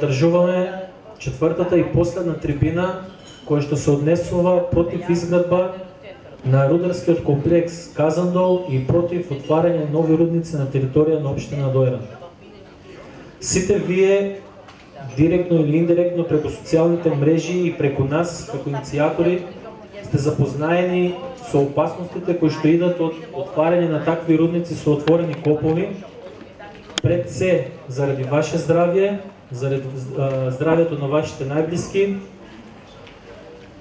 Одржуваме четвртата и последна трибина, која што се однесува против изградба на рударскиот комплекс Казандол и против отварање нови рудници на територија на општина Дојран. Сите вие, директно или индиректно преку социјалните мрежи и преку нас, како иницијатори, сте запознаени со опасностите кои што идат од отварање на такви рудници со отворени копови, пред се заради ваше здравје, заради здравјето на вашите најблиски,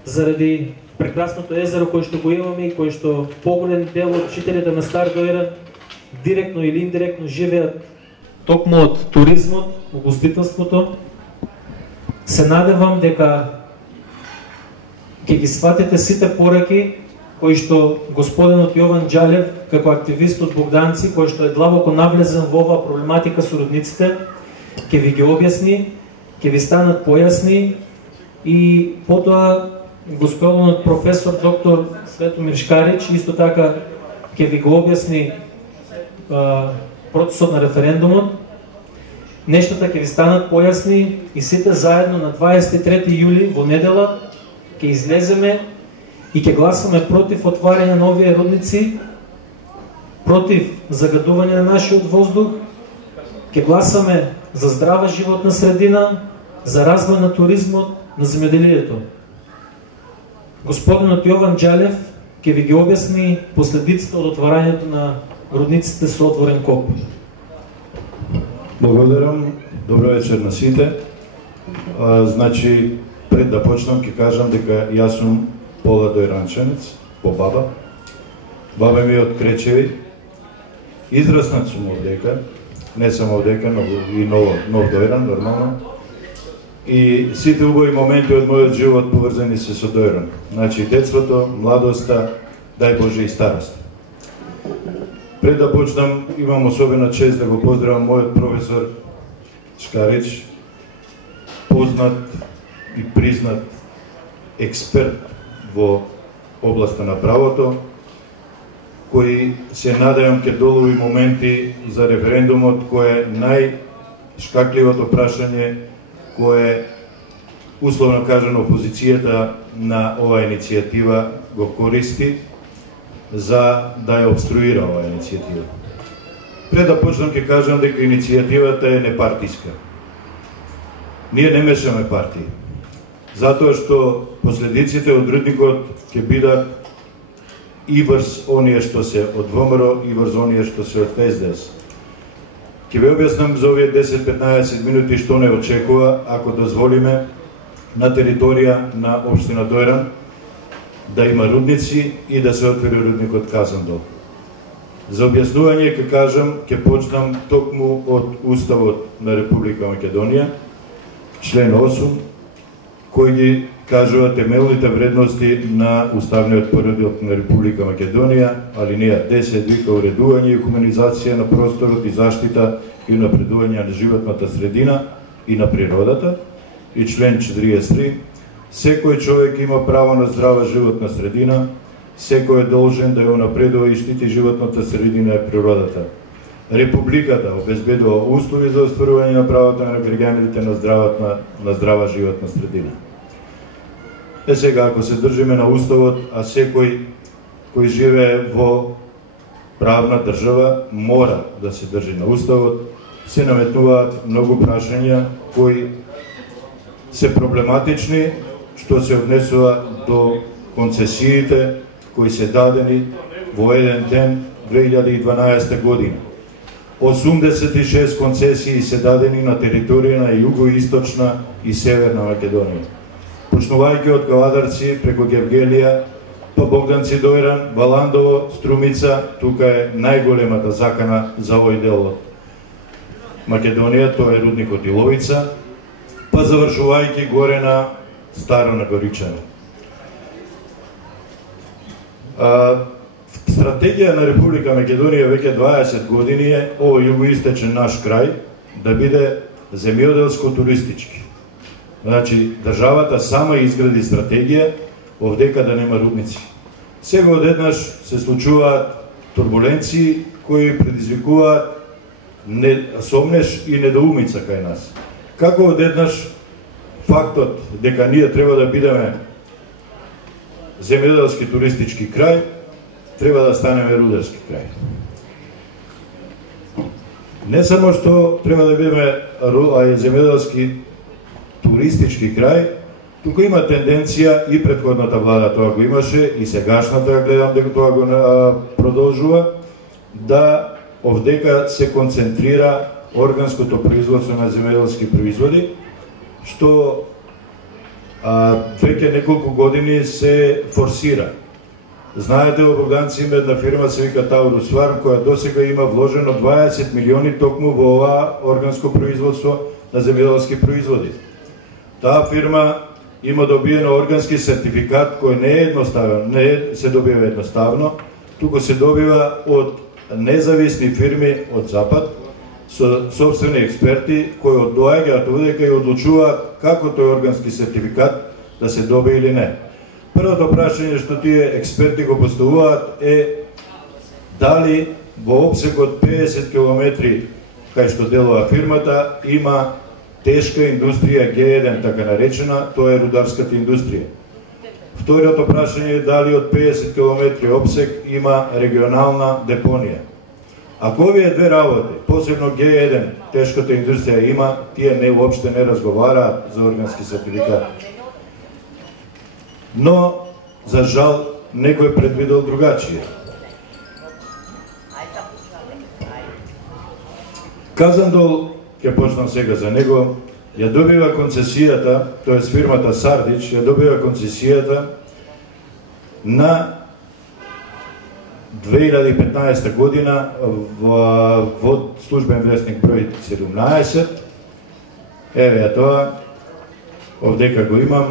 заради прекрасното езеро кое што го имаме и кое што поголем дел од жителите на Стар Дојран директно или индиректно живеат токму од туризмот, угостителството. Се надевам дека ќе ги сватите сите пораки кои што господинот Јован Џалев, како активист од Богданци, кој што е длабоко навлезен во оваа проблематика со рудниците, ќе ви ги објасни, ќе ви станат појасни и потоа господинот професор доктор Светомир Шкарич исто така ќе ви го објасни процесот на референдумот. Нештата ќе ви станат појасни и сите заедно на 23 јули во недела ќе излеземе и ќе гласаме против отварање на овие рудници, против загадување на нашиот воздух, ќе гласаме за здрава животна средина, за развој на туризмот, на земјоделието. Господинот Јован Џалев ќе ви ги објасни последиците од отварањето на рудниците со отворен коп. Благодарам. Добро вечер на сите. Значи, пред да почнам ќе кажам дека јас сум пола дојранчанец, по баба. Баба ми е од Кречеви. Израснат сум овдека, не само овдека, но и нов Дојран, нормално. И сите убави моменти од мојот живот поврзани се со Дојран. Значи, детството, младоста, дај Боже и старост. Пред да почнам, имам особена чест да го поздравам мојот професор Шкарич, познат и признат експерт во областа на правото, кој се надевам ќе долови моменти за референдумот, кој е најшкакливото прашање, кое условно кажано опозицијата на оваа иницијатива го користи за да ја обструира оваа иницијатива. Пред да почнам ќе кажам дека иницијативата е непартиска. Ние не мешаме партии, затоа што последиците од рудникот ќе бидат и врз оние што се од ВМРО и врз оние што се од СДС. Ќе ви објаснам за овие 10-15 минути што не очекува ако дозволиме на територија на општина Дојран да има рудници и да се отвори рудникот Казандол. За објаснување ќе кажам, ќе почнам токму од Уставот на Република Македонија, член 8, кој ги кажува темелните вредности на Уставниот поредок на Република Македонија, алинеја 10 вика уредување и хуманизација на просторот и заштита и напредување на животната средина и на природата, и член 43, секој човек има право на здрава животна средина, секој е должен да ја напредува и штити животната средина и природата. Републиката обезбедува услови за остварување на правото на граѓаните на здрава животна средина. Сега, ако се држиме на Уставот, а секој кој живее во правна држава мора да се држи на Уставот, се наметнуваат многу прашања кои се проблематични, што се однесува до концесиите кои се дадени во еден ден 2012 година. 86 концесии се дадени на територија на југоисточна и северна Македонија. Почнувајќи од Кавадарци преку Гевгелија, па Богданци Дојран, Валандово, Струмица, тука е најголемата закана за овој дел од Македонија, тоа е рудникот Иловица, па завршувајќи горе на Старо Нагоричане. Стратегија на Република Македонија веќе 20 години е овој југоисточен наш крај да биде земјоделско-туристички. Значи, државата сама изгради стратегија овдека да нема рудници. Сега одеднаш се случуваат турбуленции кои предизвикуваат сомнеш и недоумица кај нас. Како одеднаш фактот дека ние треба да бидеме земјоделски туристички крај, треба да станеме рударски крај. Не само што треба да бидеме земјоделски туристички крај, туку има тенденција и претходната влада тоа го имаше и сегашната гледам дека тоа го продолжува, да овдека се концентрира органското производство на земјоделски производи, што веќе неколку години се форсира. Знаете, во Богданци има една фирма се вика Таурус Фарм, која досега има вложено 20 милиони токму во оваа органско производство на земјоделски производи. Таа фирма има добиено органски сертификат кој не е едноставен, не се добива едноставно, туку се добива од независни фирми од Запад, со собствени експерти кои доаѓаат овдека и одлучуваат како тој органски сертификат да се добие или не. Првото прашање што тие експерти го поставуваат е дали во опсек од 50 километри кај што делува фирмата има тешка индустрија Г1, така наречена, тоа е рударската индустрија. Второто прашање е дали од 50 километри опсек има регионална депонија. Ако овие две работи, посебно Г1, тешката индустрија има, тие не уопште не разговараат за органски сертификат. Но, за жал, некој предвидел другачие. Казандол, ќе почнам сега за него, ја добива концесијата, тоа е фирмата Сардич, ја добива концесијата на 2015 година во службен вестник број 17, еве ја тоа, овдека го имам,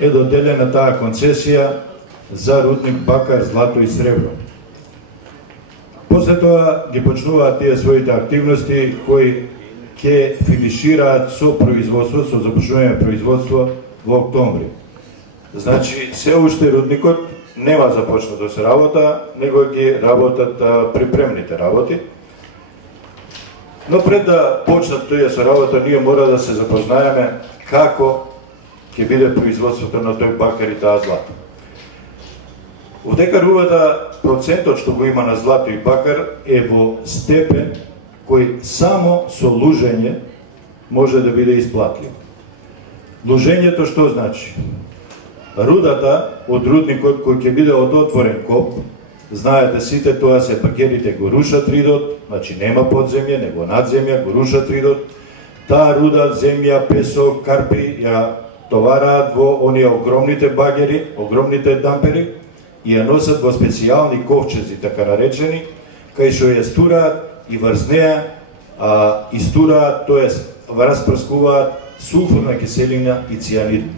е доделена таа концесија за рудник бакар, злато и сребро. После тоа ги почнуваат тие своите активности кои ќе финишираат со производство, со започнување производство во октомври. Значи, се уште рудникот нема започнато се работа, него ги работат припремните работи. Но пред да почнат тој со работа, ние мора да се запознаеме како ќе биде производството на тој бакар и таа злато. Овдека рувата процентот што го има на злато и бакар е во степен кој само со лужење може да биде исплатлив. Лужењето што значи? Рудата од рудникот кој ќе биде од отворен коп, знаете сите, тоа се бакерите го рушат ридот, значи нема подземје, него надземја, го рушат ридот. Таа руда, земја, песок, карпи ја товараат во оние огромните багери, огромните дампери и ја носат во специјални ковчези, така наречени, кај што ја стураат и врз неа истураат, тоест распрскуваат сулфурна киселина и цијанид.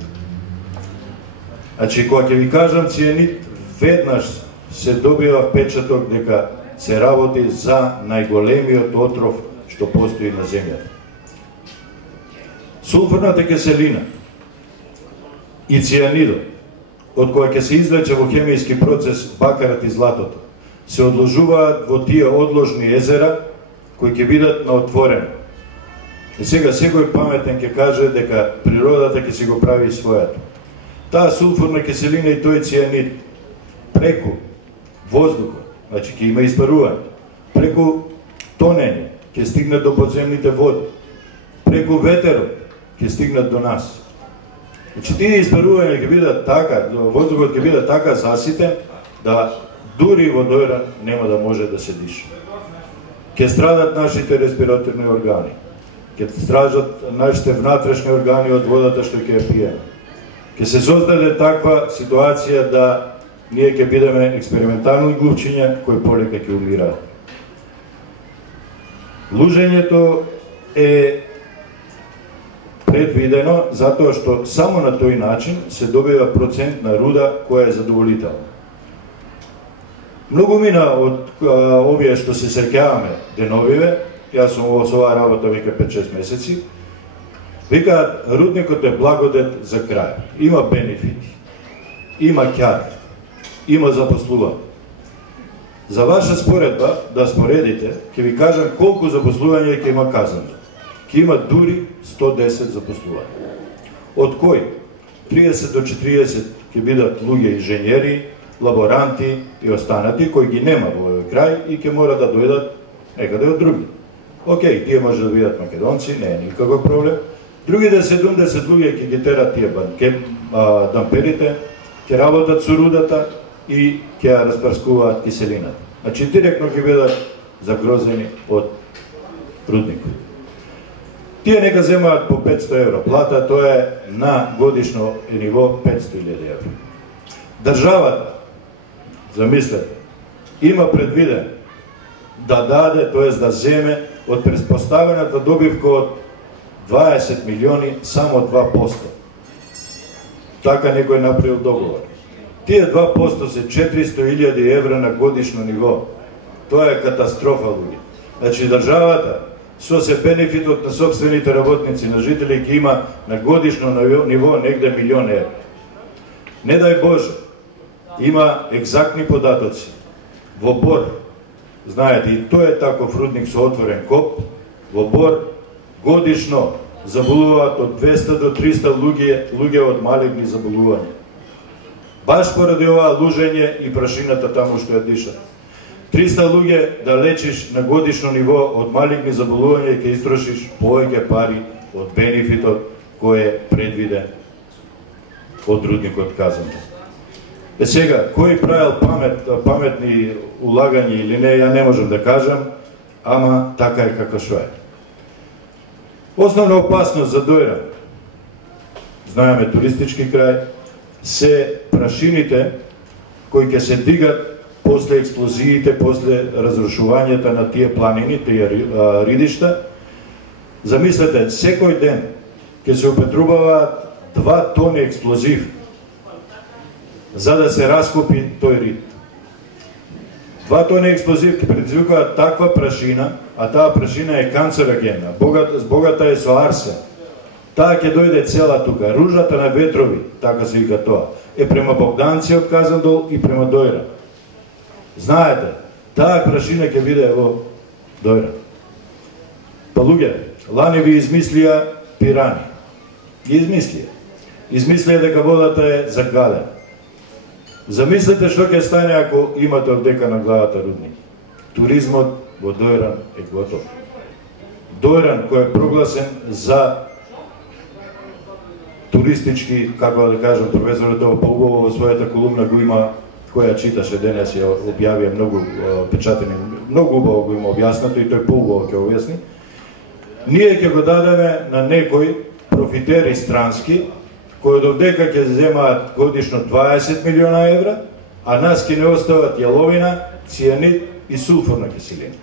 Значи, кога ќе ви кажам цијанид, веднаш се добива впечаток дека се работи за најголемиот отров што постои на земјата. Сулфурната киселина и цијанидот, од која ќе се извлече во хемијски процес бакарот и златото, се одложуваат во тие одложни езера кои ќе бидат на отворено. И сега секој паметен ќе каже дека природата ќе си го прави својато. Таа сулфурна киселина и тој цијанид преку воздухот, значи ќе има испарување, преку тонење ќе стигнат до подземните води, преку ветерот ќе стигнат до нас. Значи тие испарувања ќе бидат така, воздухот ќе биде така заситен да дури во дојран нема да може да се диша. Ќе страдат нашите респираторни органи, ќе страдат нашите внатрешни органи од водата што ќе ја пиеме. Ќе се создаде таква ситуација да ние ќе бидеме експериментални глупчиња кои полека ќе умираат. Лужењето е предвидено затоа што само на тој начин се добива процент на руда која е задоволителна. Многу мина од овие што се среќаваме деновиве, јас сум во оваа работа веќе 5-6 месеци, викаат рудникот е благодет за крај. Има бенефити, има ќар, има запослување. За ваша споредба, да споредите, ќе ви кажам колку запослување ќе има Казандол. ќе има дури 110 запослувања. Од кои 30 до 40 ќе бидат луѓе инженери, лаборанти и останати кои ги нема во овој крај и ќе мора да дојдат некаде од други. Океј, тие може да бидат македонци, не е никаков проблем. Другите 70 луѓе ќе ги терат тие дамперите, ќе работат со рудата и ќе ја распрскуваат киселината. Значи директно ќе бидат загрозени од рудникот. Тие нека земаат по 500 евро плата, тоа е на годишно ниво 500.000 евро. Државата, замислете, има предвиден да даде, т.е. да земе од преспоставената добивка од 20 милиони само 2%. Така некој направил договор. Тие 2% се 400.000 евра на годишно ниво. Тоа е катастрофа, луѓе. Значи државата со се бенефитот на собствените работници, на жители ќе има на годишно ниво негде 1 милион евра. Не дај Боже, има екзактни податоци. Во Бор, знаете, и тоа е таков рудник со отворен коп, во Бор годишно заболуваат од 200 до 300 луѓе од малигни заболувања. Баш поради оваа лужење и прашината таму што ја дишат. 300 луѓе да лечиш на годишно ниво од малигни заболувања и ќе истрошиш повеќе пари од бенефитот кој е предвиден од рудникот, казано. Сега, кој правил паметни улагања или не, ја не можам да кажам, ама така е како што е. Основна опасност за Дојран, знаеме туристички крај, се прашините кои ќе се дигат после експлозиите, после разрушувањата на тие планини, тие ридишта. Замислете, секој ден ќе се употребуваат 2 тони експлозив за да се раскопи тој рид. 2 тони експлозив ќе предизвикаат таква прашина, а таа прашина е канцерогенна, богата е со арсен. Таа ќе дојде цела тука, ружата на ветрови, така се вика тоа, е према Богданци од Казандол и према Дојран. Знаете, таа прашина ќе биде во Дојран. Па луѓе, лани ви измислија пирани. Ги измислија. Измислија дека водата е загадена. Замислете што ќе стане ако имате овдека на главата рудник. Туризмот во Дојран е готов. Дојран кој е прогласен за туристички, како да кажам, професорот поубаво во својата колумна го има, која читаше денес, ја објавија многу печатени, многу убаво го има објаснато и тој поубаво ќе објасни. Ние ќе го дадеме на некои профитери странски, кои од овдека ќе земаат годишно 20 милиона евра, а нас ќе не остават јаловина, цијанид и сулфурна киселина.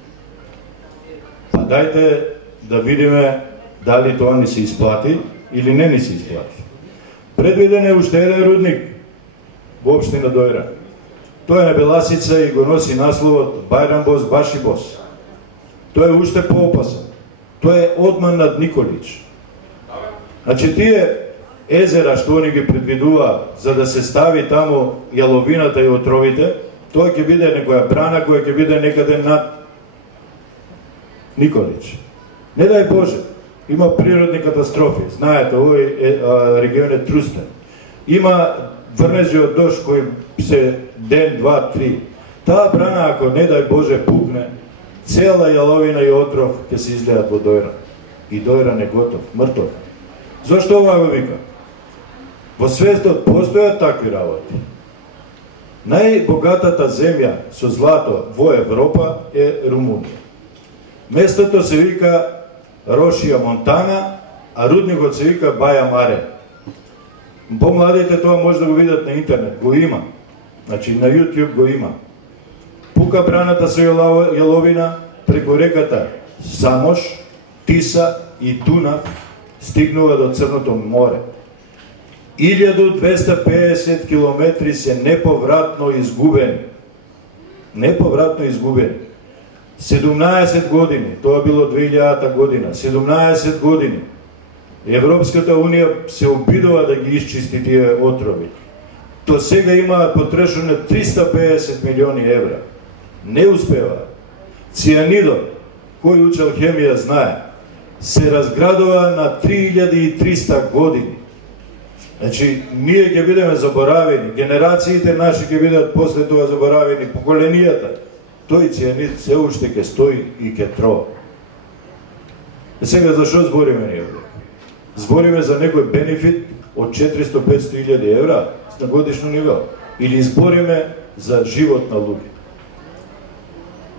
Па дајте да видиме дали тоа ни се исплати или не ни се исплати. Предвиден е уште еден рудник во општина Дојран. Тој е на Беласица и го носи насловот Бајрамбос Башибос. Тој е уште поопасен. Тој е одман над Николич. Значи тие езера што они ги предвидува за да се стави таму јаловината и отровите, тоа ќе биде некоја брана која ќе биде некаде над Николич. Не дај Боже, има природни катастрофи. Знаете, овој регион е трустен. Има врнежи од дожд кој се ден, два, три. Таа брана, ако не дај Боже пукне, цела јаловина и отров ќе се излеат во Дојран. И Дојран е готов, мртов. Зошто ова го вика? Во светот постојат такви работи. Најбогатата земја со злато во Европа е Румунија. Местото се вика Рошија Монтана, а рудникот се вика Баја Маре. Помладите тоа може да го видат на интернет, го има. Значи на YouTube го има. Пука браната со јаловина преку реката Самош, Тиса и Дунав стигнува до Црното море. 1250 километри се неповратно изгубени. Неповратно изгубени. 17 години, тоа било 2000 година, 17 години. Европската Унија се обидува да ги исчисти тие отрови. До сега имаат потрошено 350 милиони евра. Не успева. Цијанидот, кој учел хемија знае, се разградува на 3300 години. Значи, ние ќе бидеме заборавени, генерациите наши ќе бидат после тоа заборавени, поколенијата. Тој цијанид се уште ќе стои и ќе трова. Сега, зашо збориме ние овде? Збориме за некој бенефит од 400-500 илјади евра на годишно ниво. Или збориме за живот на луѓе.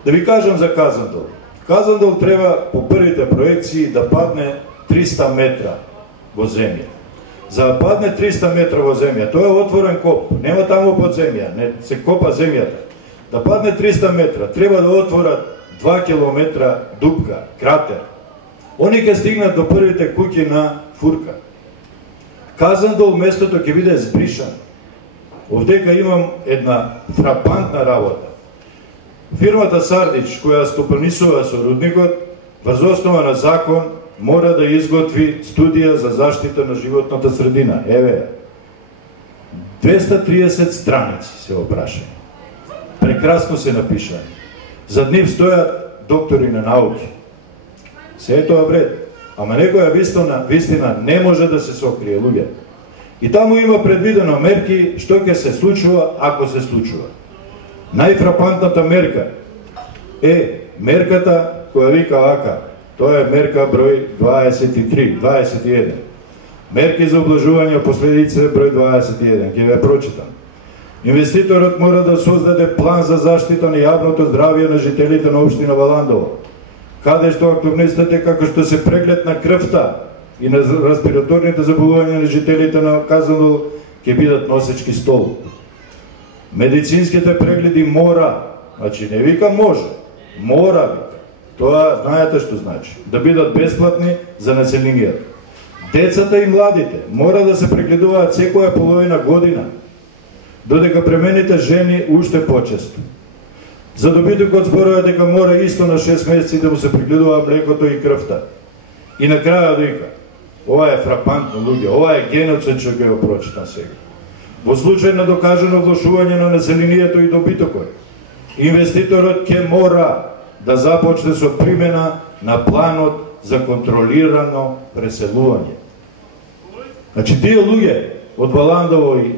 Да ви кажам за Казандол. Казандол треба по првите проекции да падне 300 метра во земја. За да падне 300 метра во земја, тоа е отворен коп, нема таму под земја, не се копа земјата. Да падне 300 метра, треба да отворат 2 километра дупка, кратер. Они ќе стигнат до првите куќи на Фурка. Казандол местото ќе биде збришано. Овдека имам една фрапантна работа. Фирмата Сардич, која стопанисува со рудникот, врз основа на закон, мора да изготви студија за заштита на животната средина. Еве, 230 страници се опрашани. Прекрасно се напишани. За нив стојат доктори на науки. Се е тоа вред. Ама некоја вистина не може да се сокрие, луѓе. И таму има предвидено мерки што ќе се случува ако се случува. Најфрапантната мерка е мерката која вика вака. Тоа е мерка број 21. Мерки за облажување последици број 21. Ќе ве прочитам. Инвеститорот мора да создаде план за заштита на јавното здравје на жителите на општина Валандово, каде што активностите како што се преглед на крвта и на респираторните заболувања на жителите на Казандол ќе бидат носечки стол. Медицинските прегледи мора, значи не вика може, мора вика. Тоа знаете што значи, да бидат бесплатни за населението. Децата и младите мора да се прегледуваат секоја половина година, додека премените жени уште почесто. За добитокот зборува дека мора исто на 6 месеци да му се прегледува млекото и крвта. И на краја вика, ова е фрапантно, луѓе, ова е геноцид што ќе го прочитам сега. Во случај на докажано влошување на населението и добитокот, инвеститорот ќе мора да започне со примена на планот за контролирано преселување. Значи, тие луѓе од Валандово и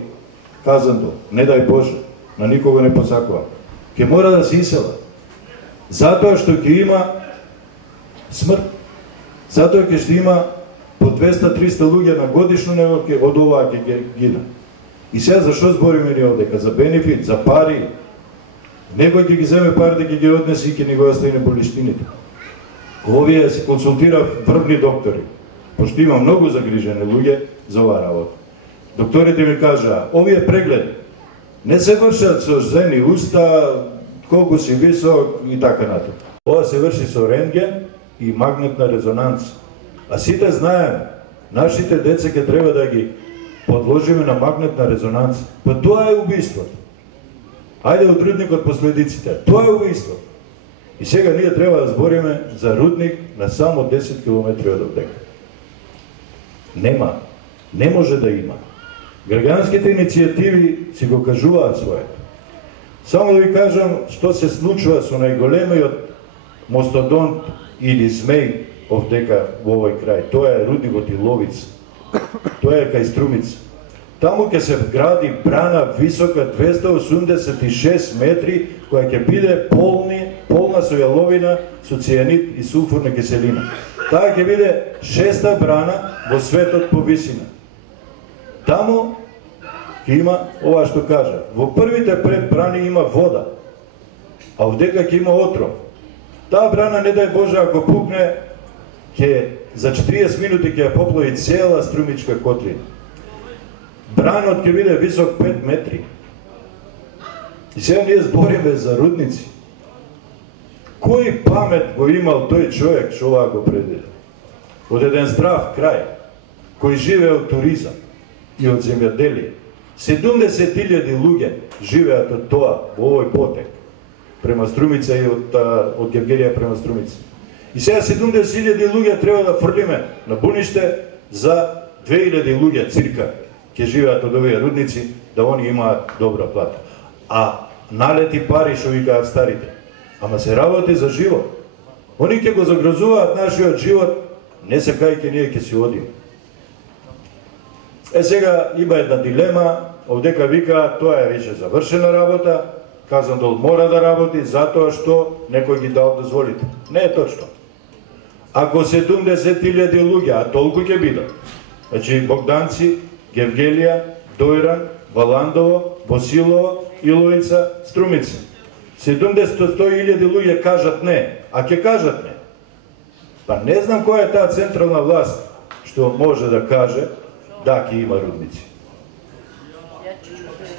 Казандол, не дај Боже, на никого не посакува, ќе мора да се иселат. Затоа што ќе има смрт. Затоа ќе има по 200-300 луѓе на годишно ниво од оваа ќе гинат. И сега зашо збориме ние овдека? За бенефит, за пари. Некој ќе ги земе парите, ќе ги однесе и ќе ни го остави болиштините. Овие се консултира врвни доктори, пошто има многу загрижени луѓе за оваа работа. Докторите ми кажаа, овие прегледи не се вршат со зени уста, колку си висок и така натаму. Ова се врши со рентген и магнетна резонанца. А сите знаеме, нашите деца ќе треба да ги подложиме на магнетна резонанца. Па тоа е убиството. Ајде од рудникот последиците. Тоа е убиство. И сега ние треба да збориме за рудник на само 10 км од овдека. Нема. Не може да има. Граѓанските иницијативи си го кажуваат своето. Само да ви кажам што се случува со најголемиот мастодонт или змеј овдека во овој крај. Тоа е рудникот Иловица. Тоа е кај Струмица. Таму ќе се гради брана висока 286 метри, која ќе биде полна со јаловина, со цијанид и сулфурна киселина. Таа ќе биде 6-та брана во светот по висина. Таму ќе има ова што кажа. Во првите 5 брани има вода, а овдека ќе има отров. Таа брана, не дај Боже, ако пукне, за 40 минути ќе ја поплови цела Струмичка котлина. Бранот ќе биде висок 5 метри. И сега ние збориме за рудници. Кој памет го имал тој човек што ова го предвиде? Од еден здрав крај, кој живее од туризам и од земјоделие. 70.000 луѓе живеат од тоа во овој потек према Струмица и од Гевгелија према Струмица. И сега 70.000 луѓе треба да фрлиме на буниште за 2.000 луѓе цирка ќе живеат од овие рудници, да они имаат добра плата. А налети пари што викаат старите. Ама се работи за живот. Они ќе го загрозуваат нашиот живот не се кајке ние ќе си одиме. Сега има една дилема, овдека вика тоа е веќе завршена работа, Казандол мора да работи затоа што некој ги дал дозволите. Не е точно. Ако 70.000 луѓе, а толку ќе бидат, значи Богданци, Гевгелија, Дојран, Валандово, Босилово, Иловица, Струмица. 70-100.000 луѓе кажат не, а ќе кажат не. Па не знам која е таа централна власт што може да каже да ќе има рудници.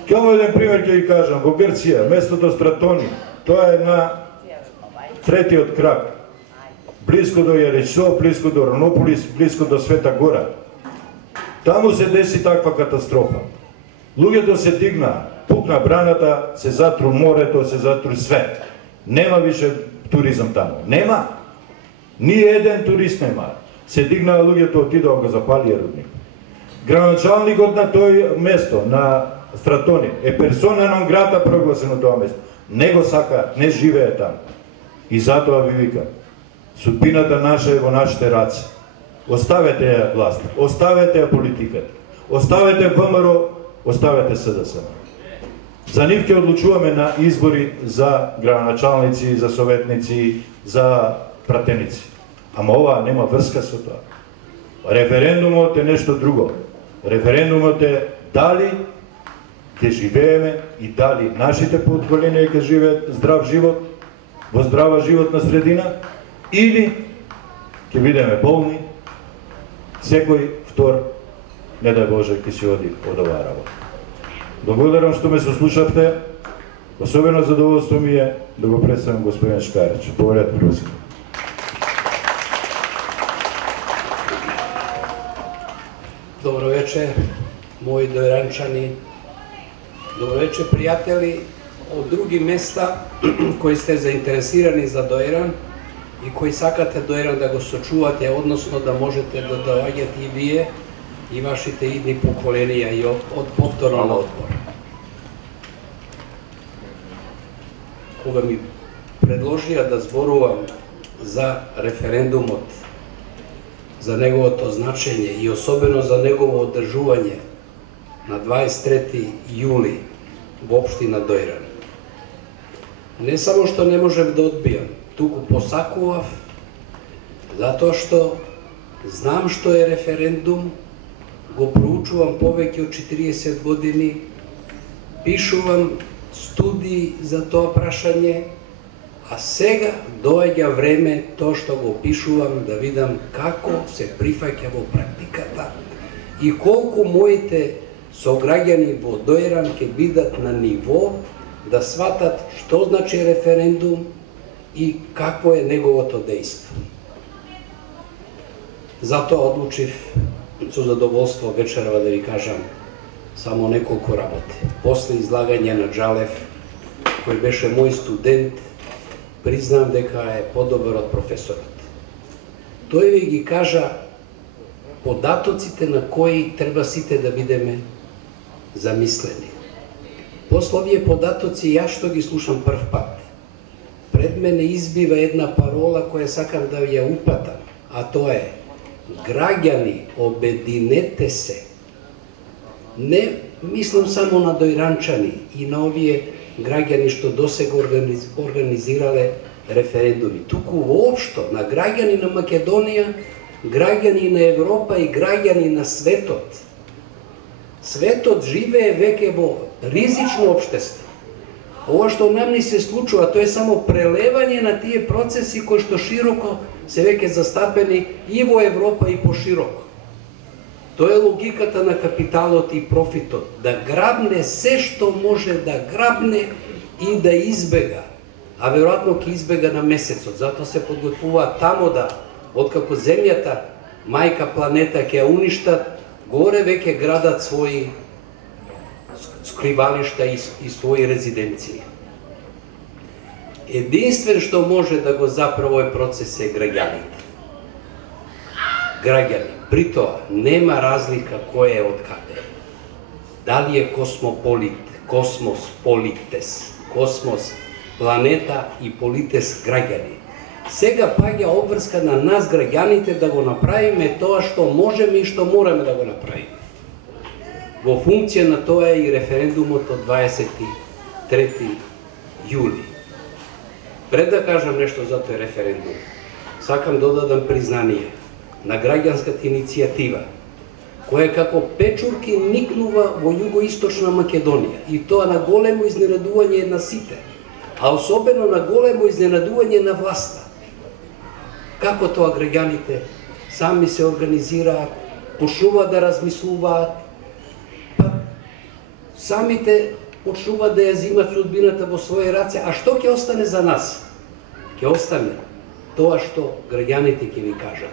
Ќе ово еден пример ќе ви кажам, во Грција, местото Стратони, тоа е на третиот крак, близко до Јаричо, близко до Ронополис, близко до Света Гора. Таму се деси таква катастрофа. Луѓето се дигна, пукна браната, се затру морето, се затру све. Нема више туризам таму. Нема. Ни еден турист нема. Се дигнаа луѓето, отидоа го запалија рудник. Градоначалникот на тој место, на Стратони, е персона нон грата прогласено тоа место. Не го сака, не живее таму. И затоа ви викам, судбината наша е во нашите раце. Оставете ја власт, оставете ја политиката, оставете ВМРО, оставете СДС. За нив ќе одлучуваме на избори за градоначалници, за советници, за пратеници. Ама ова нема врска со тоа. Референдумот е нешто друго. Референдумот е дали ќе живееме и дали нашите поколенија ќе живеат здрав живот, во здрава животна средина, или ќе бидеме болни, секој втор, не дај Боже, ќе си оди од оваа работа. Благодарам што ме сослушавте. Особено задоволство ми е да го представам господин Шкарич. Повелете, просим. Добро вечер, мои дојранчани. Добро вечер, пријатели од други места кои сте заинтересирани за Дојран и кои сакате Дојран да го сочувате, односно да можете да доаѓате и вие и вашите идни поколенија и од повторно на одбор. Кога ми предложија да зборувам за референдумот, за неговото значење и особено за негово одржување на 23. јули во општина Дојран. Не само што не можев да одбијам, туку посакував, затоа што знам што е референдум, го проучувам повеќе од 40 години, пишувам студии за тоа прашање, а сега доаѓа време тоа што го пишувам да видам како се прифаќа во практиката и колку моите сограѓани во Дојран ќе бидат на ниво да сватат што значи референдум и какво е неговото дејство. Затоа одлучив со задоволство вечерва да ви кажам само неколку работи. После излагање на Джалев, кој беше мој студент, признам дека е подобар од професорот. Тој ви ги кажа податоците на кои треба сите да бидеме замислени. После овие податоци, јас што ги слушам прв пат, пред мене избива една парола која сакам да ја упатам, а тоа е: граѓани, обединете се. Не мислам само на дојранчани и на овие граѓани што досега организирале референдуми, туку воопшто на граѓани на Македонија, граѓани на Европа и граѓани на светот. Светот живее веќе во ризично општество. Ова што нам ни се случува, тоа е само прелевање на тие процеси кои што широко се веќе застапени и во Европа и пошироко. Тоа е логиката на капиталот и профитот, да грабне се што може да грабне и да избега, а веројатно ќе избега на месецот, затоа се подготвуваат тамо да, откако земјата, мајка планета ќе ја уништат, горе веќе градат своји скривалишта и своји резиденции. Единствен што може да го запре овој процес е граѓаните. Граѓани. При тоа, нема разлика кој е од каде. Дали е космополит, космос, политес, космос, планета и политес граѓани. Сега паѓа обврска на нас граѓаните да го направиме тоа што можеме и што мораме да го направиме. Во функција на тоа е и референдумот од 23 јули. Пред да кажам нешто за тој референдум, сакам да додадам признание на граѓанската иницијатива, која како печурки никнува во југоисточна Македонија, и тоа на големо изненадување на сите, а особено на големо изненадување на власта. Како тоа граѓаните сами се организираат, почнуваат да размислуваат, па самите почнуваат да ја зимат судбината во своји раце, а што ќе остане за нас? Ќе остане тоа што граѓаните ќе ви кажат.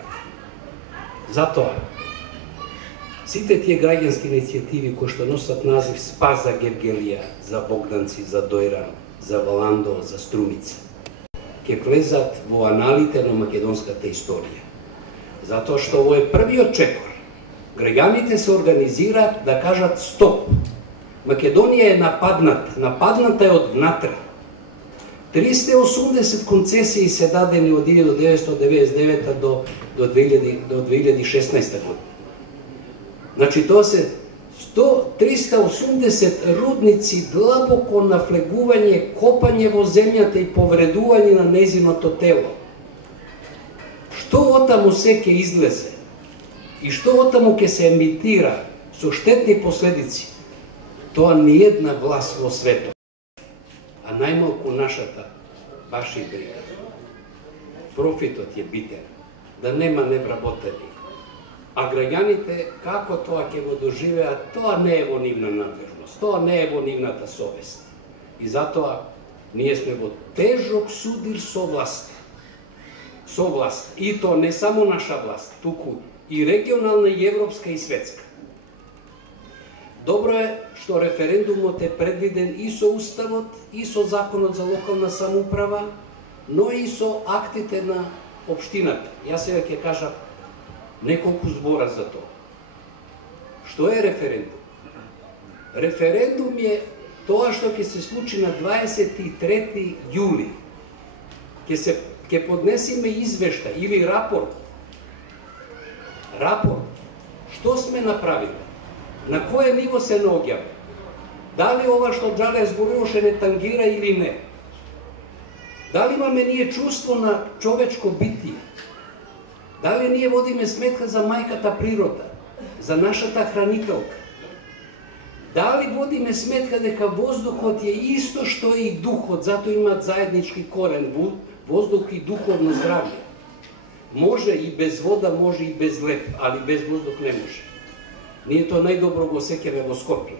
Затоа, сите тие граѓански иницијативи кои што носат назив Спас за Гевгелија, за Богданци, за Дојран, за Валандо, за Струмица, ќе влезат во аналите на македонската историја. Затоа што во е првиот чекор. Граѓаните се организираат да кажат стоп. Македонија е нападната е од внатре. 380 концесии се дадени од 1999 до 2016 година. Значи тоа се 380 рудници длабоко нафлегување, копање во земјата и повредување на нејзиното тело. Што отаму се ќе излезе и што отаму ќе се емитира со штетни последици, тоа ниедна власт во светот, а најмалку нашата, баш и брига. Профитот е битен, да нема невработени. А граѓаните, како тоа ќе го доживеат, тоа не е во нивна надлежност, тоа не е во нивната совест. И затоа ние сме во тежок судир со власт. Со власт. И то не само наша власт, туку и регионална, и европска, и светска. Добро е што референдумот е предвиден и со Уставот, и со Законот за локална самоуправа, но и со актите на општината. Јас сега ќе кажам неколку збора за тоа. Што е референдум? Референдум е тоа што ќе се случи на 23 јули. Ќе поднесиме извештај или рапорт. Рапорт. Што сме направили? На кое ниво се наоѓаме? Дали ова што Џале зборуваше не тангира или не? Дали имаме ние чувство на човечко битие? Дали ние водиме сметка за мајката природа, за нашата хранителка? Дали водиме сметка дека воздухот е исто што и духот, затоа имаат заеднички корен, воздух и духовно здравје? Може и без вода, може и без леп, али без воздух не може. Ние тоа најдобро го сеќаме во Скопје.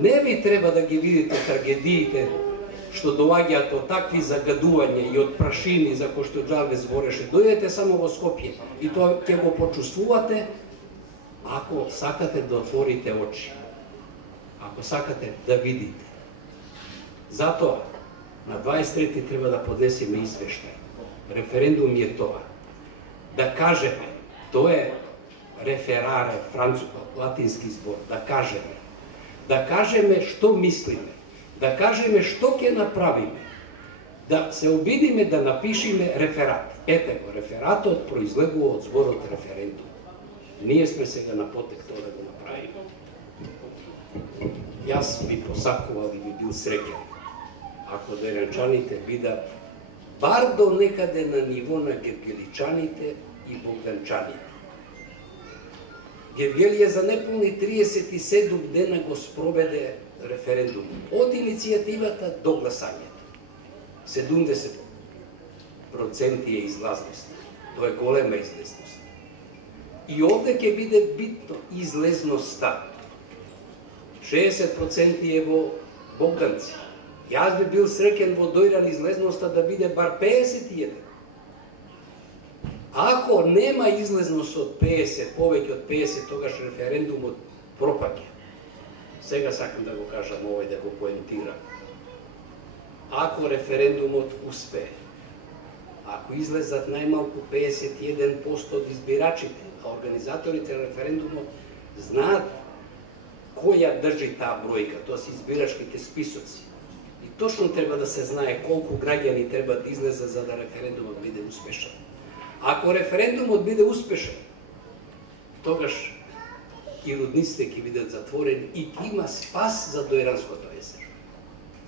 Не ви треба да ги видите трагедиите што доаѓаат од такви загадувања и од прашини за кои што Џале збореше. Дојдете само во Скопје и тоа ќе го почувствувате ако сакате да отворите очи. Ако сакате да видите. Затоа на 23 треба да поднесеме извештај. Референдум е тоа. Да кажеме, тоа е рефераре, латински збор, да кажеме. Да кажеме што мислиме. Да кажеме што ќе направиме. Да се обидиме да напишеме реферат. Ете го, рефератот произлегува од зборот референдум. Ние сме сега на потек тоа да го направиме. Јас би посакувал и би бил среќен ако дојранчаните бидат бар до некаде на ниво на гевгеличаните и богданчаните. Гевгелија за неполни 37 дена го спроведе референдум. Од иницијативата до гласањето. 70% е излазност. Тоа е голема излезност. И овде ќе биде битно излезноста. 60% е во Богданци. Јас би бил среќен во Дојран излезноста да биде бар 51. Ако нема излезност од 50, повеќе од 50, тогаш референдумот пропаѓа. Сега сакам да го кажам овој, да го поентирам. Ако референдумот успее, ако излезат најмалку 51% од избирачите, а организаторите на референдумот знаат која држи таа бројка, тоа се избирачките списоци. И точно треба да се знае колку граѓани треба да излезат за да референдумот биде успешен. Ако референдумот биде успешен, тогаш и рудниците ќе бидат затворени и ќе има спас за Доиранското езеро.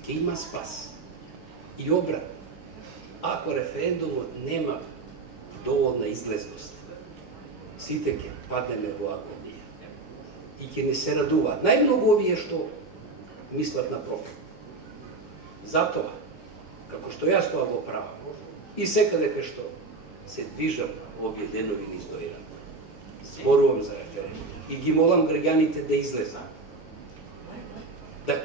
Ќе има спас. И обрат, ако референдумот нема доволна излезност, сите ќе паднеме во агонија. И ќе не се радуваат. Најмногу овие што мислат на профит. Затоа, како што јас тоа го правам, и секаде кај што се движам овие денови низ Доиран, зборувам за референдум и ги молам граѓаните да излезат, да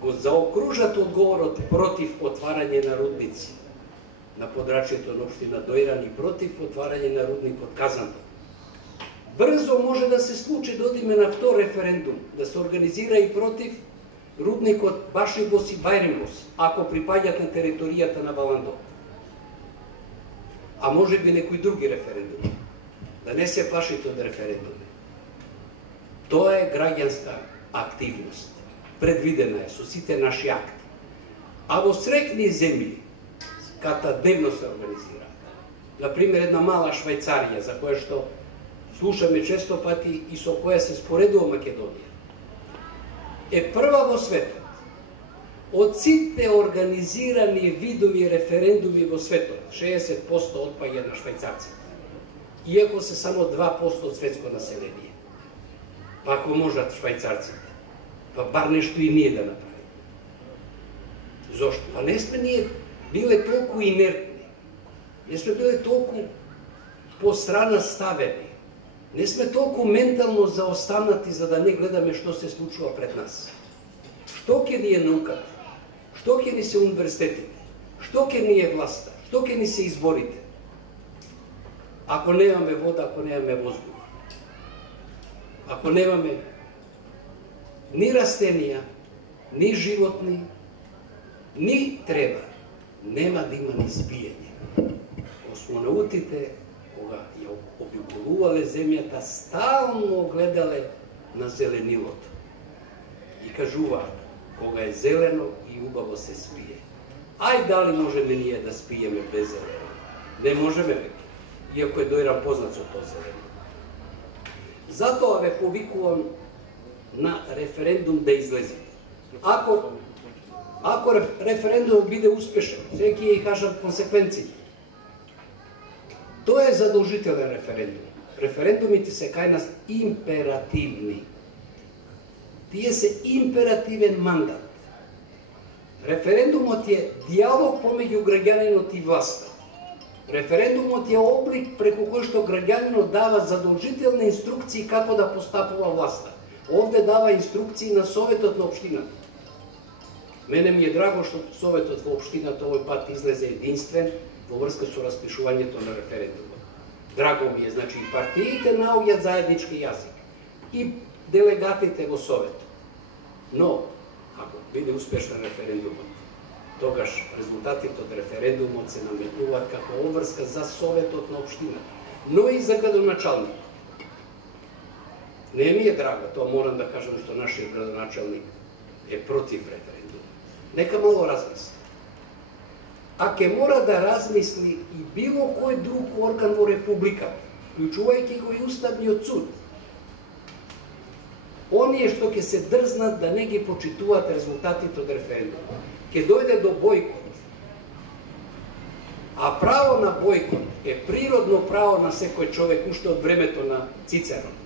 го заокружат одговорот против отварање на рудници на подрачјето на општина Доиран и против отварање на рудникот Казантоп. Брзо може да се случи да одиме на втор референдум, да се организира и против рудникот Башибос и Бајрембос, ако припаѓат на територијата на Баландо. А може би некои други референдуми. Да не се плашите од референдуми. Тоа е граѓанска активност. Предвидена е со сите наши акти. А во срекни земји, ката дневно се организира. Например, една мала Швајцарија, за која што слушаме често пати и со која се споредува Македонија, е прва во светот. Од сите организирани видови референдуми во светот, 60% отпаѓа на швајцарците. Иако се само 2% од светско население. Па ако можат швајцарците, па бар нешто и ние да направиме. Зошто? Па не сме ние биле толку инертни, не сме биле толку по страна ставени, не сме толку ментално заостанати за да не гледаме што се случува пред нас. Што ќе ни е науката? Што ќе ни се универзитетите? Што ќе ни е власта? Што ќе ни се изборите? Ако немаме вода, ако немаме воздух, ако немаме ни растенија, ни животни, ни треба, нема да има ни збиење. Космонаутите, кога ја обиколувале земјата, стално гледале на зеленилото и кажуваат, кога е зелено и убаво се спие. Ај дали можеме ние да спиеме без зелено? Не можеме веќе, иако е Доиран познат со тоа зелено. Затоа ве повикувам на референдум да излезете. Ако референдумот биде успешен, сега ќе ја кажам консеквенциите. Тоа е задолжителен референдум. Референдумите се кај нас императивни. Тие се императивен мандат. Референдумот е диалог помеѓу граѓанинот и власта. Референдумот е облик преку кој што граѓанинот дава задолжителни инструкции како да постапува власта. Овде дава инструкции на Советот на општината. Мене ми е драго што Советот во општината овој пат излезе единствен во врска со распишувањето на референдумот. Драго ми е, значи и партиите наоѓаат заеднички јазик и делегатите во Советот. Но, ако биде успешен референдумот, тогаш резултатите од референдумот се наметнуваат како обврска за Советот на општината, но и за градоначалник. Не ми е драго, тоа морам да кажам што нашиот градоначалник е против референдум. Нека мало размисли. А ке мора да размисли и било кој друг орган во републиката, вклучувајќи го и Уставниот суд. Оние што ќе се дрзнат да не ги почитуваат резултатите од референдумот, ќе дојде до бојкот. А право на бојкот е природно право на секој човек уште од времето на Цицерон.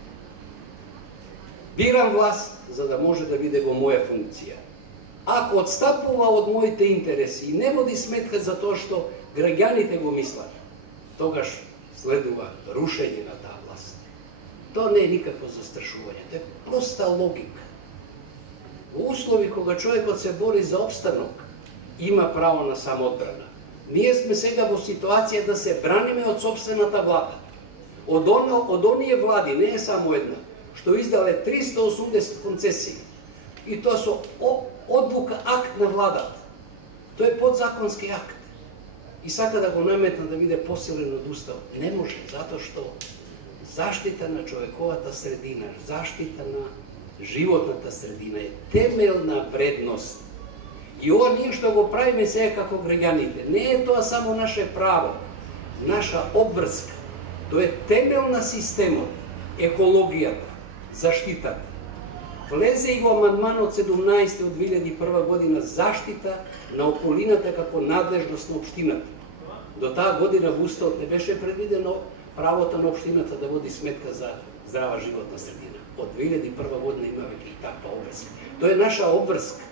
Бирам власт за да може да биде во моја функција. Ако отстапува од моите интереси и не води сметка за тоа што граѓаните го мислат, тогаш следува рушење на таа власт. Тоа не е никакво застрашување, тоа е проста логика. Во услови кога човекот се бори за опстанок, има право на самоодбрана. Ние сме сега во ситуација да се браниме од сопствената влада. Од оние влади, не е само една, што издале 380 концесии. И тоа со одлука, акт на владата. Тоа е подзаконски акт. И сака да го наметна да биде посилен од Уставот. Не може, затоа што заштита на човековата средина, заштита на животната средина е темелна вредност. И ова ние што го правиме сега како граѓаните, не е тоа само наше право, наша обврска. Тоа е темел на системот, екологијата, заштитата. Влезе и во амандманот 17 од 2001 година заштита на околината како надлежност на општината. До таа година во Уставот не беше предвидено правото на општината да води сметка за здрава животна средина. Од 2001 година има веќе и таква обврска. Тоа е наша обврска.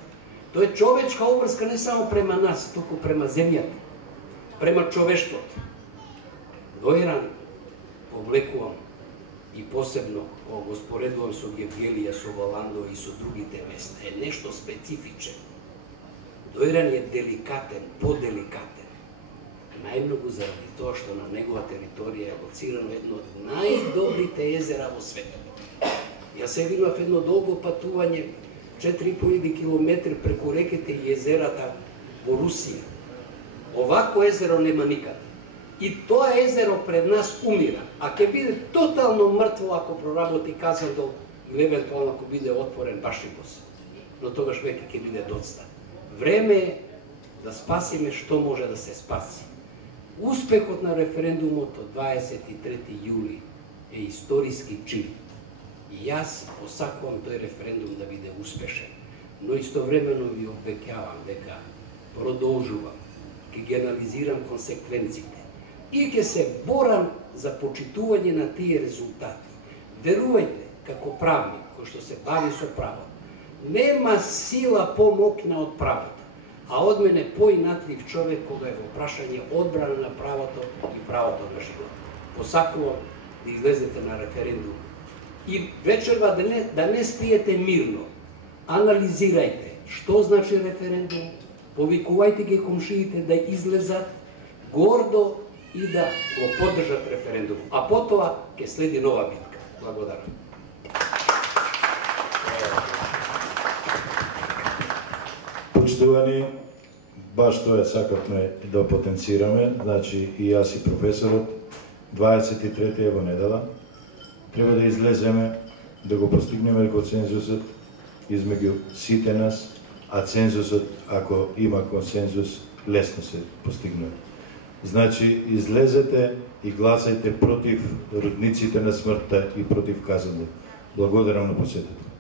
Тоа е човечка обврска не само према нас, туку према земјата, према човештвото. Доиран повлекувам и посебно го споредувам со Гевгелија, со Валандо и со другите места. Е нешто специфичен. Доиран е деликатен, поделикатен. Најмногу заради тоа што на негова територија е лоцирано едно од најдобрите езера во светот. Јас се видов едно долго патување, 4500 километри преку реките и езерата во Русија. Овако езеро нема никаде. И тоа езеро пред нас умира, а ќе биде тотално мртво ако проработи Казандол или евентуално ако биде отворен Башибос. Но тогаш веќе ќе биде доста. Време е да спасиме што може да се спаси. Успехот на референдумот од 23 јули е историски чин. И јас посакувам тој референдум да биде успешен, но истовремено ви обеќавам дека продолжувам, ќе ги анализирам консеквенците и ќе се борам за почитување на тие резултати. Верувајте, како правник кој што се бави со правото, нема сила помоќна од правото, а од мене поинатлив човек кога е во прашање одбрана на правото и правото на живот. Посакувам да излезете на референдум и вечерва да не спиете мирно. Анализирајте што значи референдум, повикувајте ги комшиите да излезат гордо и да го поддржат референдум. А потоа ќе следи нова битка. Благодарам. Почитувани, баш тоа сакавме да потенцираме, значи и јас и професорот, 23 во недела, треба да излеземе, да го постигнеме консензусот измеѓу сите нас, а цензусот, ако има консензус, лесно се постигнува. Значи, излезете и гласајте против родниците на смртта и против Казандол. Благодарам на посетата.